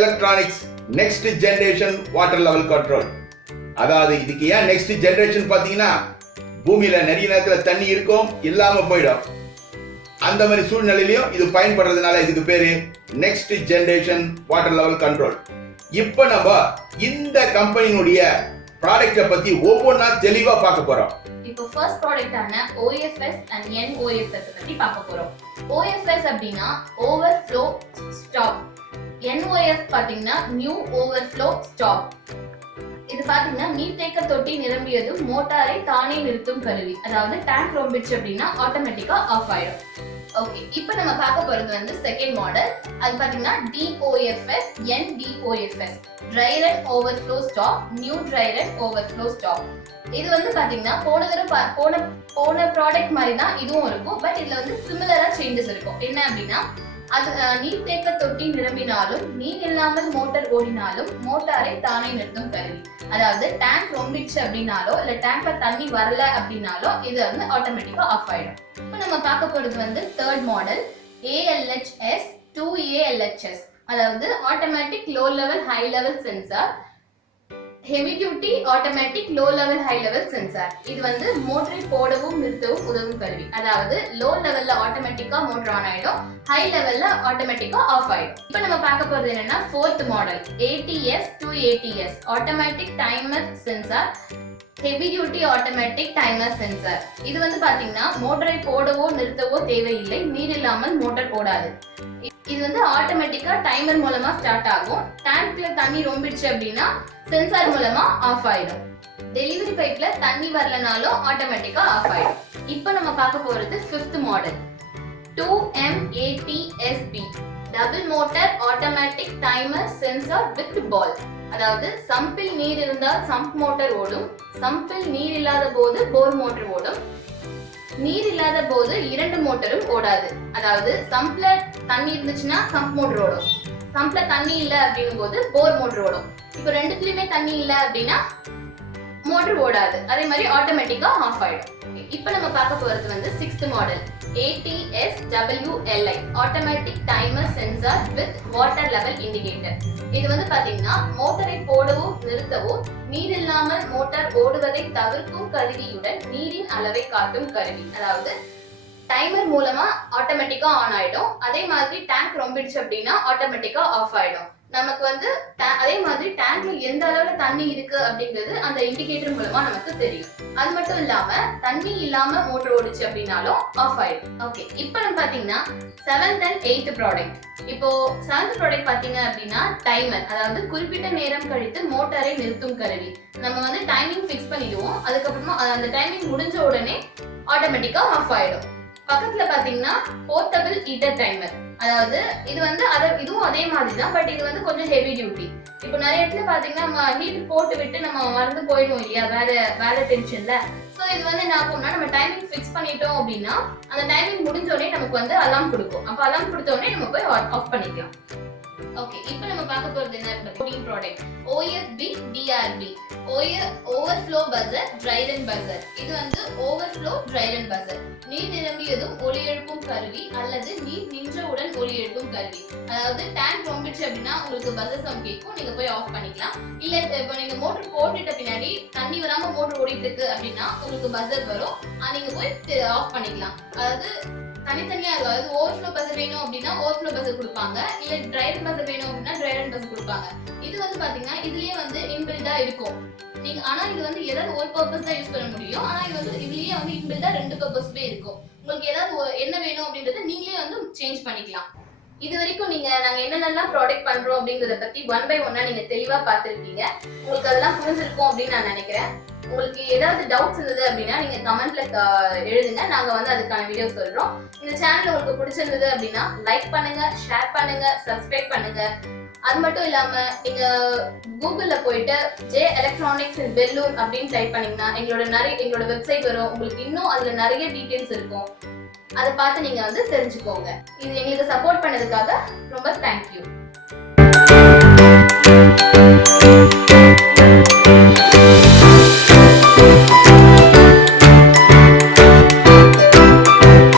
Electronics next generation water level control. அதாவது இதுக்கு ஏன் நெக்ஸ்ட் ஜெனரேஷன் பாத்தீங்கன்னா, பூமியில நிறைய நேரத்துல தண்ணி இருக்கும், இல்லாம போயிடும். அந்த மாதிரி சூழ்நிலையிலையும் இது பயன்படுறதுனால இதுக்கு பேரு next generation water level control. இப்ப நம்ம இந்த கம்பெனியுடைய ப்ராடக்ட்ட பத்தி ஒவ்வொன்றா தெளிவா பார்க்க போறோம். இப்போ ஃபர்ஸ்ட் ப்ராடக்ட்டான OFS and NOFS பத்தி பார்க்க போறோம். OFS அப்படினா ஓவர்ஃப்ளோ ஸ்டாப், NOF பாத்தீங்கன்னா நியூ ஓவர்ஃப்ளோ ஸ்டாப். இது பாத்தீங்கன்னா நீர்த்தேக்க தொட்டி நிரம்பியதும் மோட்டாரை தானே நிறுத்தும் கருவி. அதாவது டேங்க் ரொம்பிடுச்சு அப்படின்னா ஆட்டோமேட்டிக்கா ஆஃப் ஆயிடும். ஓகே, இப்போ நம்ம பார்க்க போறது வந்து செகண்ட் மாடல். அது பாத்தீங்கன்னா DOFS NDOFS, try run overflow stop, new try run overflow stop. இது வந்து பாத்தீங்கன்னா போன ப்ராடக்ட் மாதிரி தான் இதுவும் இருக்கும். பட் இதுல வந்து சிமிலரா சேஞ்சஸ் இருக்கும். என்ன அப்படின்னா, அது நீர்த்தேக்க தொட்டி நிரம்பினாலும் நீர் இல்லாமல் மோட்டார் ஓடினாலும் மோட்டாரை தானே நிறுத்தும் கருவி. அதாவது டேங்க் ரொம்பிடுச்சு அப்படின்னாலோ இல்ல டேங்க்ல தண்ணி வரல அப்படின்னாலோ இது வந்து ஆட்டோமேட்டிக்கா ஆஃப் ஆயிடும். இப்போ நம்ம பார்க்க போறது வந்து தேர்ட் மாடல் ALHS 2ALHS, அதாவது automatic low level high level sensor, heavy duty automatic low level high level sensor. இது வந்து மோட்டரை போடவும் நிறுத்தவும் உதவும் கருவி. அதாவது லோ லெவல்ல ஆட்டோமேட்டிக்கா மோட்டர் ஆன் ஆயிடும், ஹை லெவல்ல ஆட்டோமேட்டிக்கா ஆஃப் ஆயிடும். இப்போ நம்ம பார்க்க போறது என்னன்னா fourth model ATS 2ATS, automatic timer sensor, heavy duty automatic timer sensor. இது வந்து பாத்தீங்கன்னா மோட்டரை போடவோ நிறுத்தவோ தேவையில்லை, நீர் இல்லாமல் மோட்டார் ஓடாது. இது வந்து ஆட்டோமேட்டிக்கா டைமர் மூலமா ஸ்டார்ட் ஆகும். டேங்க்ல தண்ணி ரொம்பிடுச்சு அப்படின்னா சென்சார் மூலமா ஆஃப் ஆயிடும். டெலிவரி பைப்ல தண்ணி வரலனாலும் ஆட்டோமேட்டிக்கா ஆஃப் ஆயிடும். இப்போ நம்ம பார்க்க போறது fifth model 2MATSB, double motor automatic timer sensor with ball. அதாவது சம்பில் நீர் இருந்தால் சம்ப் மோட்டார் ஓடும், சம்பில் நீர் இல்லாத போது போர் மோட்டார் ஓடும், நீர் இல்லாத போது இரண்டு மோட்டரும் ஓடாது. அதாவது சம்ப்ல தண்ணி இருந்துச்சுன்னா சம்ப் மோட்டர் ஓடும், சம்ப்ல தண்ணி இல்ல அப்படிங்கும் போது போர் மோட்டர் ஓடும். இப்போ ரெண்டுத்துலயுமே தண்ணி இல்ல அப்படின்னா மோட்டர் ஓடாது, அதே மாதிரி ஆட்டோமேட்டிக்கா ஆஃப் ஆயிடும். இப்போ நம்ம பார்க்க போறது வந்து sixth model ATSWLI, automatic timer sensor with water level indicator. இது வந்து பாத்தீங்கன்னா மோட்டரை போடவோ நிறுத்தவோ நீர் இல்லாமல் மோட்டார் ஓடுவதை தவிர்க்கும் கருவியுடன் நீரின் அளவை காட்டும் கருவி. அதாவது டைமர் மூலமா ஆட்டோமேட்டிக்கா ஆன் ஆயிடும், அதே மாதிரி டேங்க் ரொம்பிடுச்சு அப்படின்னா ஆட்டோமேட்டிக்கா ஆஃப் ஆயிடும். நமக்கு வந்து அதே மாதிரி டேங்க்ல எந்த அளவுல தண்ணி இருக்கு அப்படிங்கிறது அந்த இண்டிகேட்டர் மூலமா நமக்கு தெரியும். அது மட்டும் இல்லாம தண்ணி இல்லாம மோட்டர் ஓடிச்சு அப்படின்னாலும் ஆஃப் ஆயிடும். ஓகே, இப்போ நம்ம பாத்தீங்கன்னா 7th and 8th ப்ராடக்ட். இப்போ 7th ப்ராடக்ட் பாத்தீங்க அப்படின்னா டைமர், அதாவது குறிப்பிட்ட நேரம் கழித்து மோட்டாரை நிறுத்தும் கருவி. நம்ம வந்து டைமிங் ஃபிக்ஸ் பண்ணிடுவோம், அதுக்கப்புறமா அந்த டைமிங் முடிஞ்ச உடனே ஆட்டோமேட்டிக்கா ஆஃப் ஆயிடும். பக்கத்துல பாத்தீங்கன்னா போர்ட்டபிள் ஹீட்டர் டைமர், அதாவது இது வந்து இதுவும் அதே மாதிரி தான், பட் இது வந்து கொஞ்சம் ஹெவி டியூட்டி. இப்போ நிறைய இடத்துல பாத்தீங்கன்னா நம்ம ஹீட் போட்டு விட்டு நம்ம மறந்து போயிடுவோம் இல்லையா, வேற டென்ஷன்ல. ஸோ இது வந்து என்ன ஆகும்னா, நம்ம டைமிங் ஃபிக்ஸ் பண்ணிட்டோம் அப்படின்னா அந்த டைமிங் முடிஞ்ச உடனே நமக்கு வந்து அலார்ம் கொடுக்கும். அப்போ அலார்ம் கொடுத்த உடனே நம்ம போய் ஆஃப் பண்ணிக்கலாம். ஓகே, இப்போ நம்ம பார்க்க போறது என்ன product OFB DRB, overflow buzzer try run buzzer. இது வந்து ஓவர்ஃப்ளோ ட்ரை ரன் பஸர், நீர் நிரம்பியதும் ஒலி எழுப்பும் கருவி அல்லது நீர் நின்றவுடன் ஒலி எழுப்பும் கருவி. அதாவது டேங்க் ரொம்பிடுச்சு அப்படின்னா உங்களுக்கு பஸர் சவுண்ட் கேட்கும், நீங்க போய் ஆஃப் பண்ணிக்கலாம். இல்ல இப்போ நீங்க மோட்டர் போட்டுட்ட பின்னாடி தண்ணி வராம மோட்டர் ஓடிட்டு இருக்கு அப்படின்னா உங்களுக்கு பஸர் வரும், நீங்க போய் ஆஃப் பண்ணிக்கலாம். அதாவது தனித்தனியா இருக்கும். அதாவது ஓவர்ஃப்ளோ பஸர் வேணும் அப்படின்னா ஓவர்ஃப்ளோ பஸர் கொடுப்பாங்க, இல்ல ட்ரை ரன் பஸர் வேணும் அப்படின்னா ட்ரை ரன் பஸர் கொடுப்பாங்க. இது வந்து பாத்தீங்கன்னா இதுலயே வந்து இன்பில்டா இருக்கும். நீங்க ஆனா இது வந்து ஏதாவது ஒரு பர்பஸ் தான் யூஸ் பண்ண முடியும், ஆனா இது வந்து இதுலயே வந்து இன்பில்டா ரெண்டு பர்பஸ்மே இருக்கும். உங்களுக்கு ஏதாவது என்ன வேணும் அப்படின்றத நீங்களே வந்து சேஞ்ச் பண்ணிக்கலாம். இது வரைக்கும் நாங்க என்னென்னலாம் ப்ராடக்ட் பண்றோம் அப்படிங்கறத பத்தி 1 by 1 நீங்க தெளிவா பார்த்திருக்கீங்க. உங்களுக்கு அதெல்லாம் புரிஞ்சிருக்கும் அப்படின்னு நான் நினைக்கிறேன். உங்களுக்கு ஏதாவது டவுட்ஸ் இருந்தது அப்படின்னா நீங்க கமெண்ட்ல எழுதுங்க, நாங்க வந்து அதுக்கான வீடியோ சொல்றோம். இந்த சேனல் உங்களுக்கு பிடிச்சிருந்தது அப்படின்னா லைக் பண்ணுங்க, ஷேர் பண்ணுங்க, சப்ஸ்கிரைப் பண்ணுங்க. அது மட்டும் இல்லாம நீங்க கூகுள்ல போயிட்டு J Electronics in Belur அப்படின்னு டைப் பண்ணீங்கன்னா எங்களோட வெப்சைட் வரும். உங்களுக்கு இன்னும் அதுல நிறைய டீடைல்ஸ் இருக்கும், அதை பார்த்து நீங்க வந்து தெரிஞ்சுக்கோங்க. இது எங்களுக்கு சப்போர்ட் பண்ணதுக்காக ரொம்ப தேங்க்யூ.